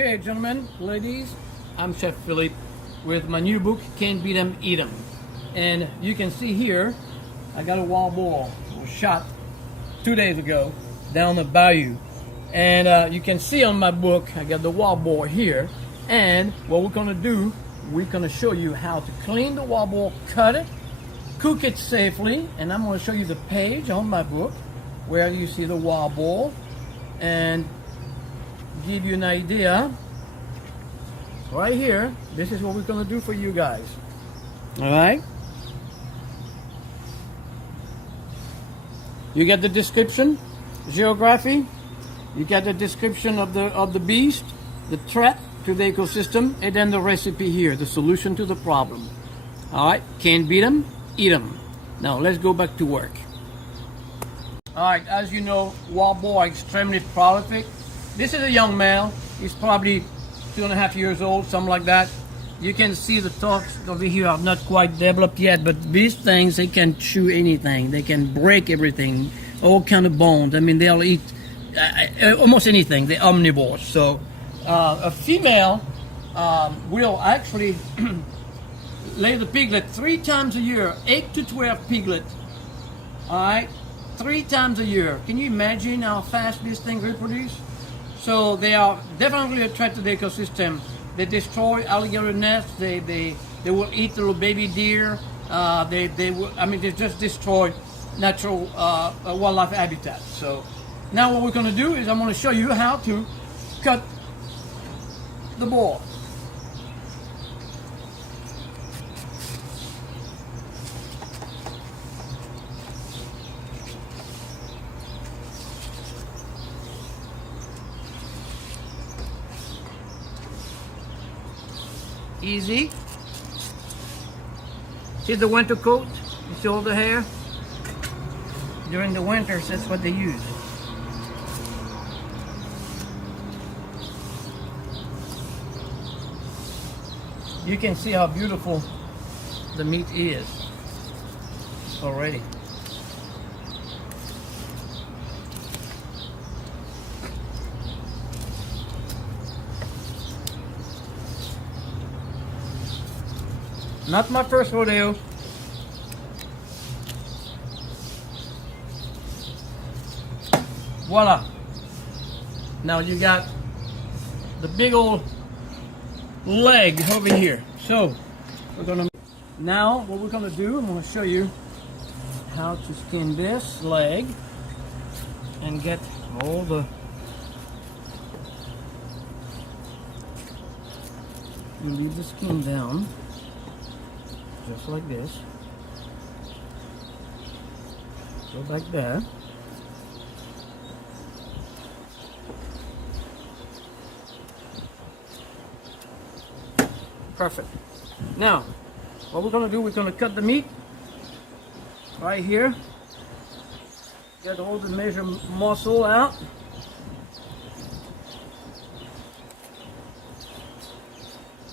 Okay, gentlemen, ladies, I'm Chef Philippe with my new book, Can't Beat 'em, Eat 'em. And you can see here, I got a wild boar. It was shot 2 days ago down the bayou. And you can see on my book, I got the wild boar here. And what we're gonna do, we're gonna show you how to clean the wild boar, cut it, cook it safely. And I'm gonna show you the page on my book where you see the wild boar and give you an idea. Right here, this is what we're gonna do for you guys. All right? You get the description, geography. You get the description of the beast, the threat to the ecosystem, and then the recipe here, the solution to the problem. All right? Can't beat 'em, eat 'em. Now let's go back to work. All right, as you know, wild boar are extremely prolific. This is a young male. He's probably 2.5 years old, something like that. You can see the tusks over here are not quite developed yet, but these things, they can chew anything. They can break everything, all kind of bones. I mean, they'll eat almost anything. They're omnivores. So a female will actually lay the piglet 3 times a year, 8 to 12 piglets. All right, 3 times a year. Can you imagine how fast this thing reproduces? So they are definitely a threat to the ecosystem. They destroy alligator nests. They will eat little baby deer. They will. I mean, they just destroy natural wildlife habitat. So now what we're going to do is I'm going to show you how to cut the boar. Easy. See the winter coat? You see all the hair? During the winters, that's what they use. You can see how beautiful the meat is already. Not my first rodeo. Voila. Now you got the big old leg over here. So now what we're gonna do, I'm gonna show you how to skin this leg and get all the you leave the skin down. Just like this. Go back there. Perfect. Now, what we're going to do, we're going to cut the meat right here. Get all the major muscle out.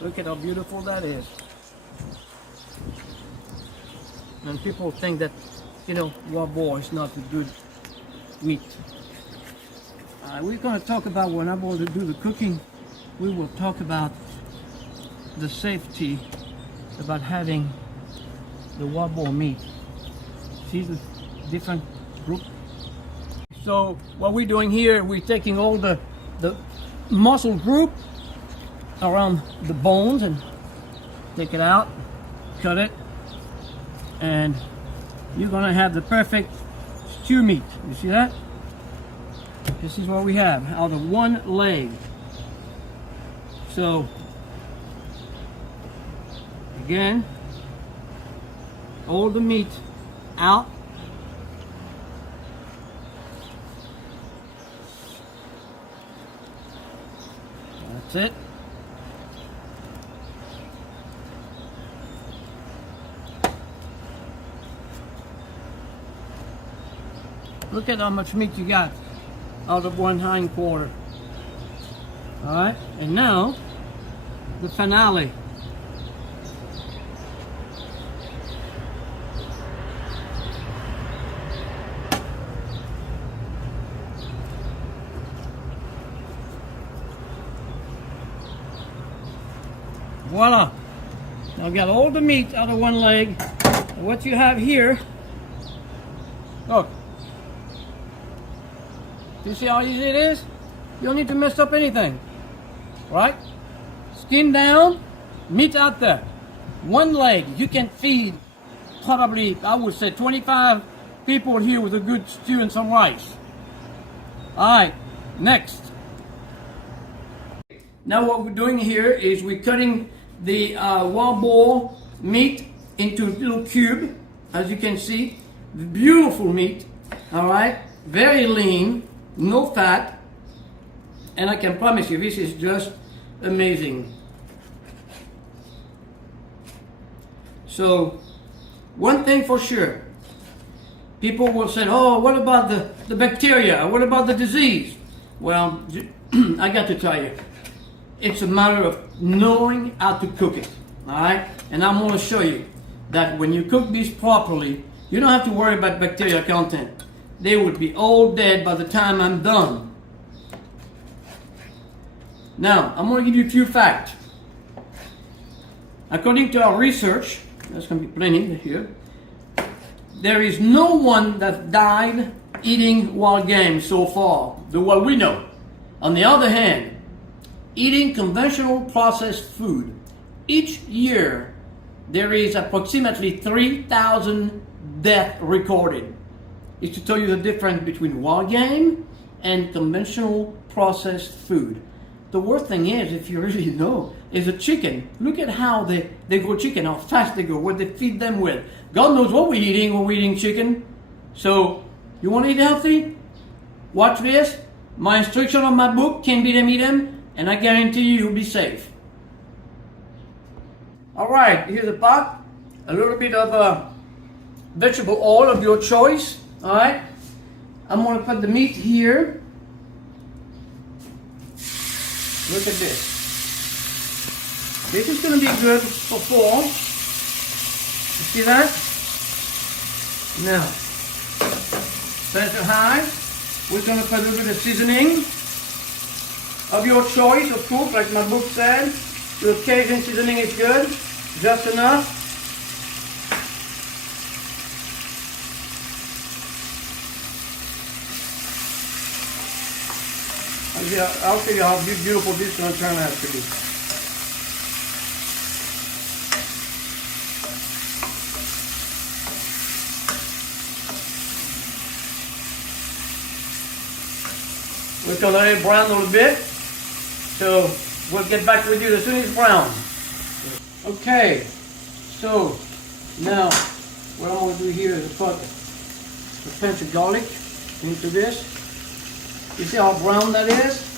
Look at how beautiful that is. And people think that, you know, wild boar is not a good meat. We're going to talk about, when I'm going to do the cooking, we will talk about the safety about having the wild boar meat. See the different group? So what we're doing here, we're taking all the muscle group around the bones and take it out, cut it, and you're gonna have the perfect stew meat. You see that? This is what we have out of one leg. So again, all the meat out. That's it. Look at how much meat you got out of one hind quarter. All right, and now the finale. Voila. Now I've got all the meat out of one leg. And what you have here, look. Do you see how easy it is? You don't need to mess up anything. Right? Skin down, meat out there. One leg. You can feed probably, I would say, 25 people here with a good stew and some rice. Alright, next. Now what we're doing here is we're cutting the wild boar meat into little cube, as you can see. Beautiful meat, alright, very lean, no fat, and I can promise you this is just amazing. So, one thing for sure, people will say, oh, what about the bacteria? What about the disease? Well, I got to tell you, it's a matter of knowing how to cook it, all right? And I'm going to show you that when you cook these properly, you don't have to worry about bacteria content. They would be all dead by the time I'm done. Now, I'm going to give you a few facts. According to our research, there's going to be plenty here, there is no one that died eating wild game so far, the what we know. On the other hand, eating conventional processed food, each year there is approximately 3,000 deaths recorded. It's to tell you the difference between wild game and conventional processed food. The worst thing is, if you really know, is a chicken. Look at how they grow chicken, how fast they go, what they feed them with. God knows what we're eating when we're eating chicken. So, you want to eat healthy? Watch this. My instruction on my book, Can't Beat 'Em, Eat 'Em, and I guarantee you'll be safe. Alright, here's a pot. A little bit of vegetable oil of your choice. Alright. I'm going to put the meat here. Look at this. This is going to be good for fall. You see that? Now, pressure high. We're going to put a little bit of seasoning of your choice, of course, like my book said. Your Cajun seasoning is good, just enough. I'll show you how beautiful this is going to turn out to be. We're going to let it brown a little bit. So we'll get back with you as soon as it's brown. Okay, so now what I'm going to do here is put a pinch of garlic into this. You see how brown that is?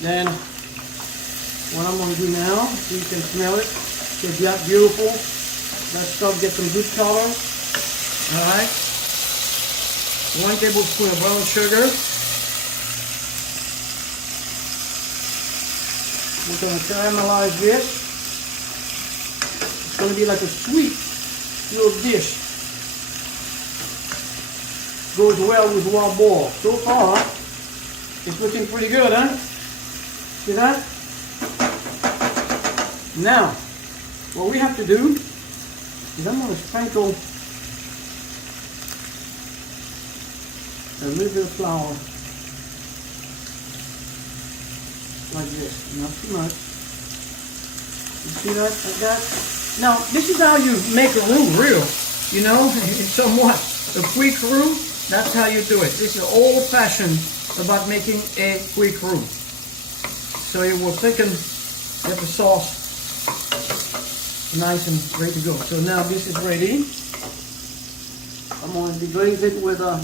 Then what I'm going to do now, so you can smell it, it's that beautiful. That stuff gets some good color. Alright. 1 tablespoon of brown sugar. We're going to caramelize this. It's going to be like a sweet little dish. Goes well with wild boar. So far, it's looking pretty good, huh? See that? Now, what we have to do is I'm going to sprinkle a little bit of flour like this, not too much. You see that, like that? Now, this is how you make a roux real, you know, it's somewhat a quick roux. That's how you do it. This is old-fashioned about making a quick roux. So it will thicken, get the sauce nice and ready to go. So now this is ready. I'm going to deglaze it with a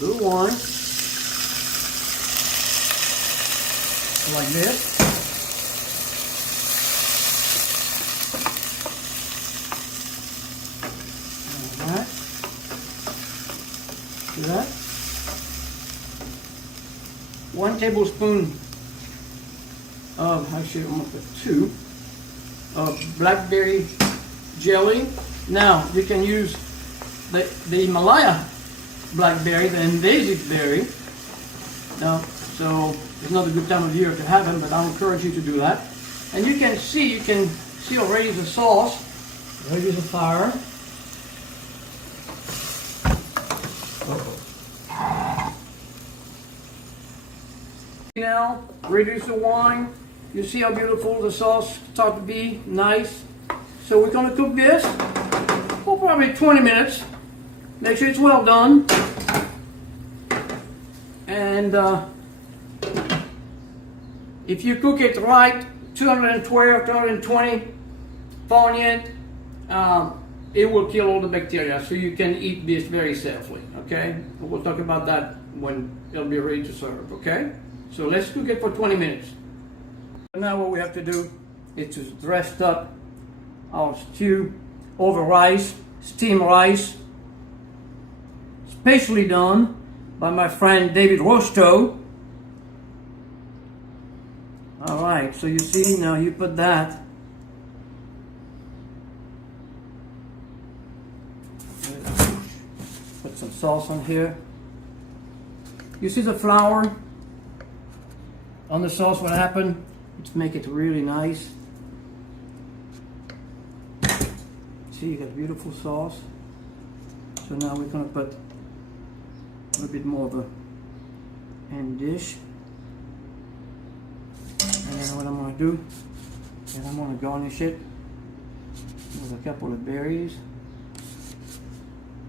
little wine. Like this. Alright. See that? 1 tablespoon of, actually I'm going to put 2, of blackberry jelly. Now, you can use the Himalaya blackberry, the invasive berry. Now, so it's not a good time of year to have them, but I'll encourage you to do that. And you can see already the sauce. There's the fire. Now, reduce the wine. You see how beautiful the sauce starts to be, nice. So we're going to cook this for probably 20 minutes. Make sure it's well done. And if you cook it right, 212, 220 Fahrenheit, it will kill all the bacteria, so you can eat this very safely, okay? We'll talk about that when it'll be ready to serve, okay? So let's cook it for 20 minutes. Now what we have to do is to dress up our stew over rice, steamed rice, specially done by my friend David Rosto. All right, so you see now you put that. Put some sauce on here. You see the flour on the sauce, what happened? Let's make it really nice. See, you got beautiful sauce. So now we're gonna put a little bit more of a end dish. And then what I'm gonna do is I'm gonna garnish it with a couple of berries,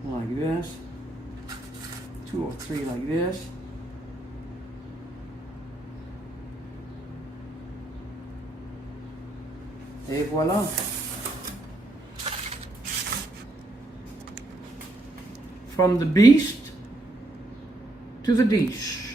like this, 2 or 3 like this. Et voila. From the beast to the dish.